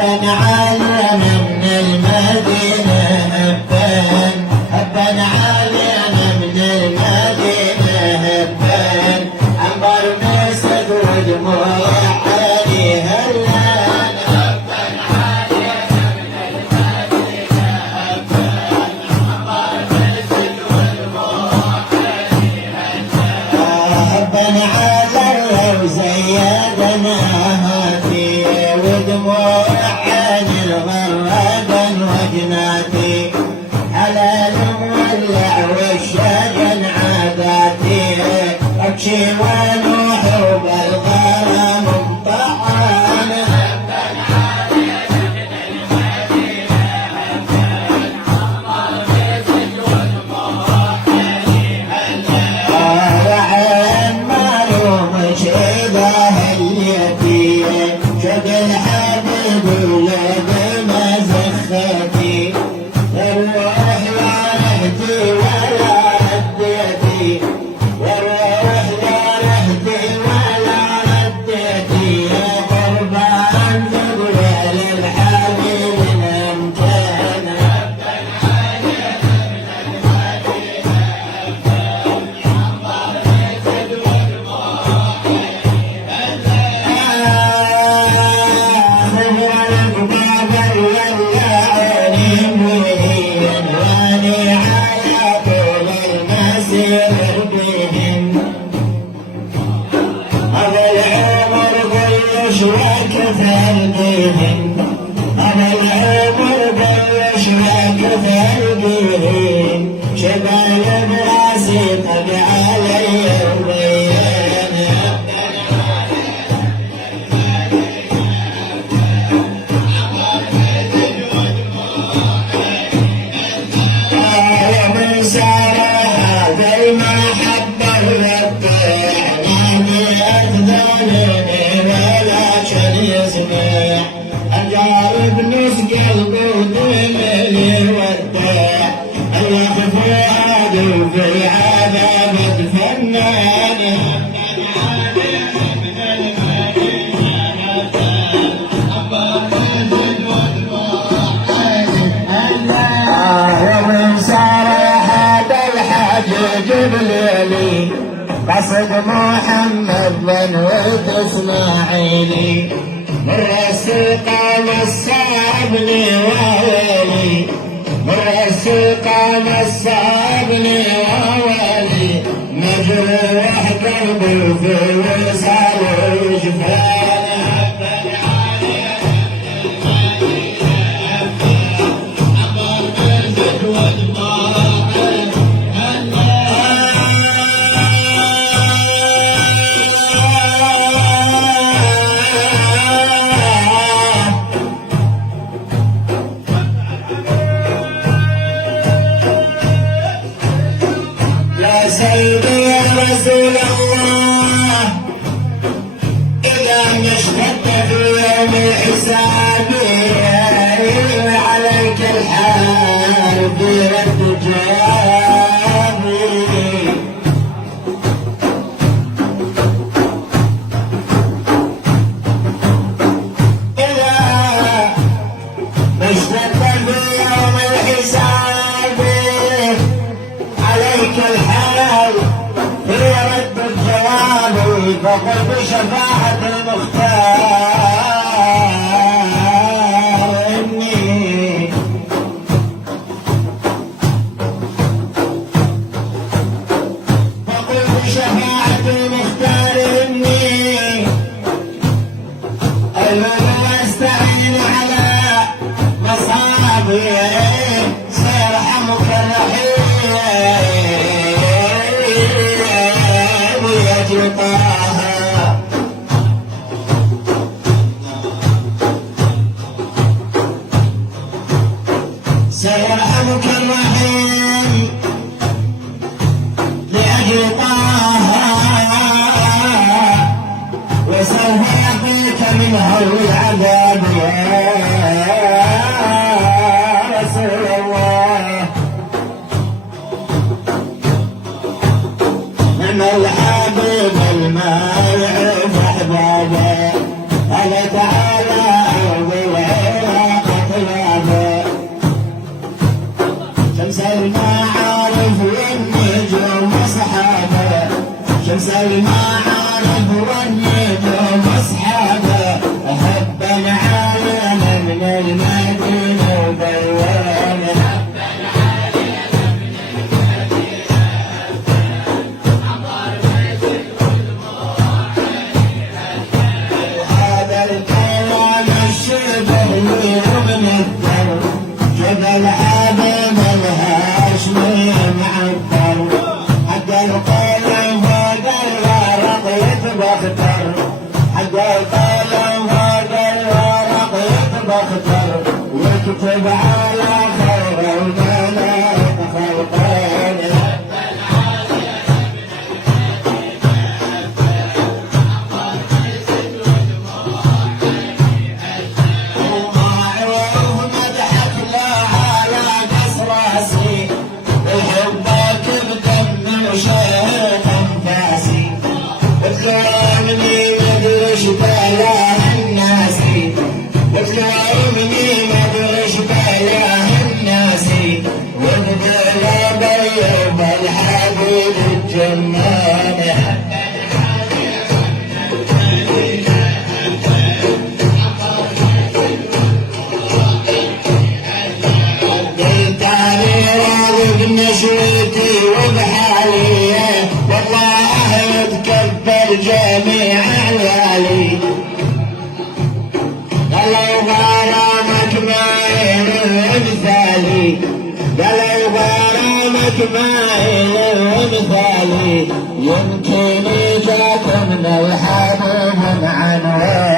هبا علينا من المدينة هبا علينا من المدينة عنبر مسد ودموع علي هلان هبا علينا من المدينة عنبر مسد ودموع علي هلان على وزيدناها ودموع عن الغرد وجناتي على المولع والشجن عاداتي ابكي ونوح وبالغرام مطعن وعين معلوم شيبه هليتي شد الحبيب ولد ما زختي الروح لا رهتي ولا رديتي والروح لا رهتي ولا رديتي يا قربان تقول للحبيب الامكان هبا علينا من المدينة عنبر مسد ودموع أنا العمر بالشراك ثلبين شبال براسي طق علي الضيان من سار هذا المحبة والطيع ماني أذنني ولا شن يسمع الجارب نص قلبه ودملي وداع الله فؤاد وفي عذاب الفنان ومن سار هذا الحج جبليلي قصد محمد بن ولد اسماعيلي مرسقا مصابني ووالي مرسقا مصابني ووالي مجروح قلبي في وصال وجفان سيدي يا رسول الله إذا ما اشتدت في يوم حسابي عليك الحال في رد جوابي إذا ما اشتدت في يوم الحساب عليك الحال هي رد الجواب فقل بشفاعة المختار إني فقل بشفاعة المختار إني أنا أستعين على مصابي سيرحمك الرحيم سيرحمك الرحيم لأجل طه وسوف يقيك من هول العذاب يا رسول الله من الحبيب ما يعرف أحبابه قال تعالى أرض العين المدينة وبلوانه هذا الكلام الشبه من الدر جبل حبيب الهاشمي معبر حق القلم هذا الورق يتبختر حق القلم هذا الورق يتبختر ويكتب على خير الملائك خلقين نشوتي وبحالي والله يتكبر جميع عيالي قالوا غرامك ما مثالي قالوا غرامك ما مثالي يمكن جاكم من الحبيب عنوان